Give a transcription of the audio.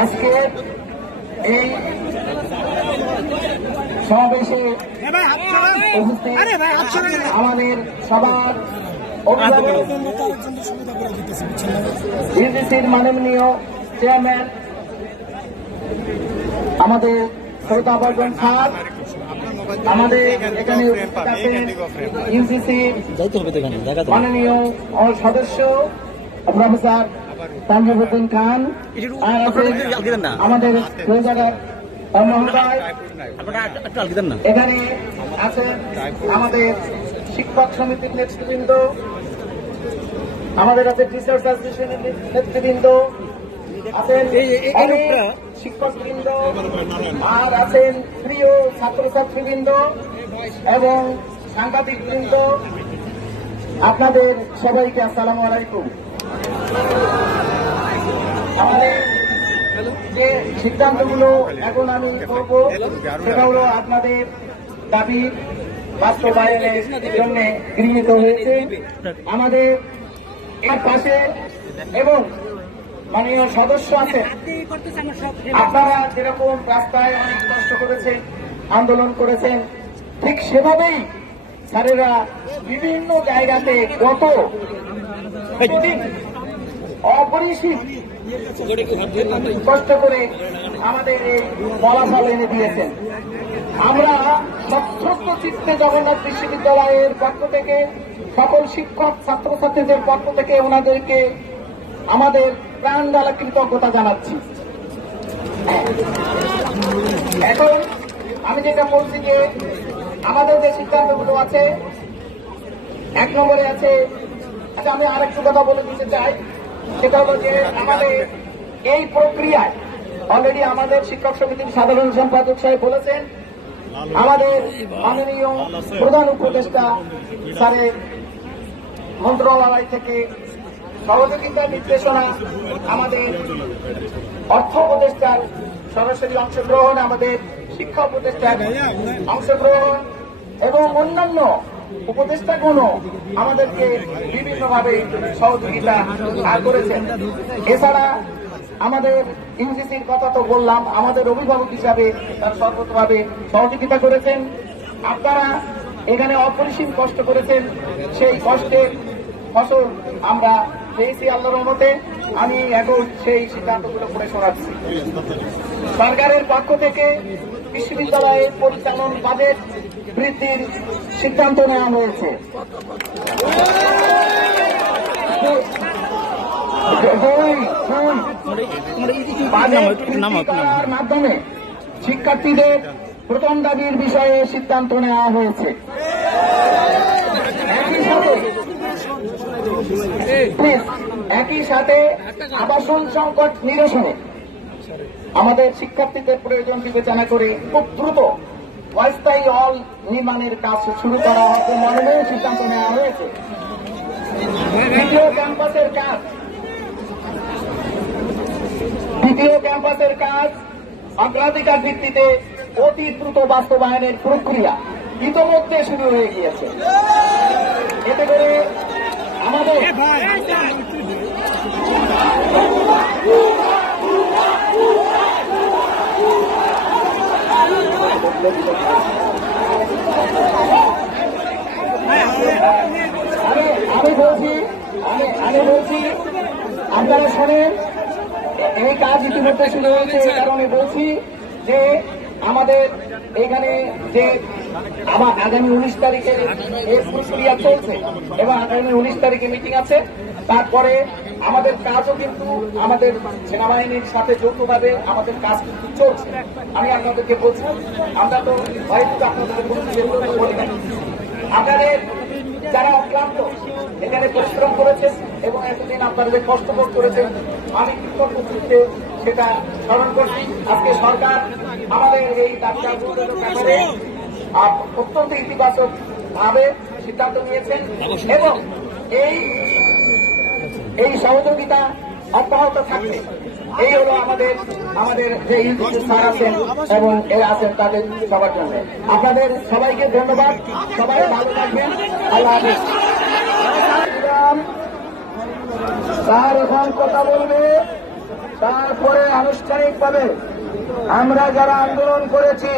আজকে এই সমাবেশে আমাদের সবার ইউজিসির মাননীয় চেয়ারম্যান আমাদের শ্রোতাবর্গন স্যার, আমাদের এখানে ইউজিসির মাননীয় সদস্য প্রফেসর তানজিবুদ্দিন খান, আর আমাদের মহোদয়, এখানে আছেন আমাদের শিক্ষক সমিতির নেতৃবৃন্দ, আমাদের আছে টিচার্স অ্যাসোসিয়েশনের নেতৃবৃন্দ, আছেন শিক্ষকবৃন্দ, আর আছেন প্রিয় ছাত্রছাত্রীবৃন্দ এবং সাংবাদিকবৃন্দ। আপনাদের সবাইকে আসসালামু আলাইকুম। আমাদের যে সিদ্ধান্তগুলো এখন আমি করব সেটা হলো আপনাদের দাবি বাস্তবায়নের জন্য গৃহীত হয়েছে। আমাদের এর পাশে এবং মাননীয় সদস্য আছেন, আপনারা যেরকম রাস্তায় অনেক কষ্ট করেছেন, আন্দোলন করেছেন, ঠিক সেভাবেই স্যারেরা বিভিন্ন জায়গাতে গত অপরিসীম কষ্ট করে আমাদের এই ফলাফল এনে দিয়েছেন। আমরা সশ্রদ্ধ চিত্তে জগন্নাথ বিশ্ববিদ্যালয়ের পক্ষ থেকে সকল শিক্ষক ছাত্রছাত্রীদের পক্ষ থেকে ওনাদেরকে আমাদের প্রাণ ঢালা কৃতজ্ঞতা জানাচ্ছি। এখন আমি যেটা বলছি যে আমাদের যে সিদ্ধান্তগুলো আছে, 1 নম্বরে আছে, আচ্ছা আমি আরেকটু কথা বলে দিতে চাই, সেটা হলো যে আমাদের এই প্রক্রিয়ায় অলরেডি আমাদের শিক্ষক সমিতির সাধারণ সম্পাদক সাহেব বলেছেন, আমাদের মাননীয় প্রধান উপদেষ্টা স্যারের মন্ত্রণালয় থেকে সহযোগিতা নির্দেশনা, আমাদের অর্থ উপদেষ্টার সরাসরি অংশগ্রহণ, আমাদের শিক্ষা উপদেষ্টার অংশগ্রহণ এবং অন্যান্য উপদেষ্টাগণও আমাদেরকে বিভিন্নভাবে সহযোগিতা করেছেন। এছাড়া আমাদের ইউজিসির কথা তো বললাম, আমাদের অভিভাবক হিসাবে তার সর্বতভাবে সহযোগিতা করেছেন। আপনারা এখানে অপরিসীম কষ্ট করেছেন, সেই কষ্টের ফসল আমরা পেয়েছি আল্লাহর রহমতে। আমি এখন সেই সিদ্ধান্তগুলো করে শোনাচ্ছি। সরকারের পক্ষ থেকে বিশ্ববিদ্যালয়ের পরিচালন বাজেট বৃদ্ধির সিদ্ধান্ত নেওয়া হয়েছে। বাজেট বৃদ্ধি করার মাধ্যমে শিক্ষার্থীদের প্রথম দাবির বিষয়ে সিদ্ধান্ত নেওয়া হয়েছে। একই সাথে আবাসন সংকট নিরসনে আমাদের শিক্ষার্থীদের প্রয়োজন বিবেচনা করে খুব দ্রুত অস্থায়ী হল নির্মাণের কাজ শুরু করা হবে মর্মে সিদ্ধান্ত নেওয়া হয়েছে। দ্বিতীয় ক্যাম্পাসের কাজ অগ্রাধিকার ভিত্তিতে অতি দ্রুত বাস্তবায়নের প্রক্রিয়া ইতোমধ্যে শুরু হয়ে গিয়েছে। এতে করে আমাদের আমি বলছি আপনারা শোনেন, এই কাজ ইতিমধ্যে শুরু হয়েছে। এই কারণে বলছি যে আমাদের এখানে যে আমার আগামী 19 তারিখে এই প্রক্রিয়া চলছে এবং আগামী 19 তারিখে মিটিং আছে। তারপরে আমাদের কাজও কিন্তু আমাদের সেনাবাহিনীর সাথে যৌথভাবে আমাদের কাজ কিন্তু চলছে। আমি আপনাদেরকে বলছি, আমরা তো হয়তো আপনাদেরকে বলি না, আপনাদের যারা অক্লান্ত এখানে পরিশ্রম করেছেন এবং এতদিন আপনারা যে কষ্টভোগ করেছেন, আমি কৃতজ্ঞ চিত্তে সেটা স্মরণ করছি। আজকে সরকার আমাদের এই দাবিগুলোর ব্যাপারে অত্যন্ত ইতিবাচক ভাবে সিদ্ধান্ত নিয়েছেন এবং এই সহযোগিতা অব্যাহত থাকবে। এই হলো আমাদের যে ইউজিসি স্যার আছেন এবং আছেন তাদের সবার জন্য। আপনাদের সবাইকে ধন্যবাদ, সবাই ভালো থাকবেন। আল্লাহ হাফেজ। স্যার এখন কথা বলবে, তারপরে আনুষ্ঠানিকভাবে আমরা যারা আন্দোলন করেছি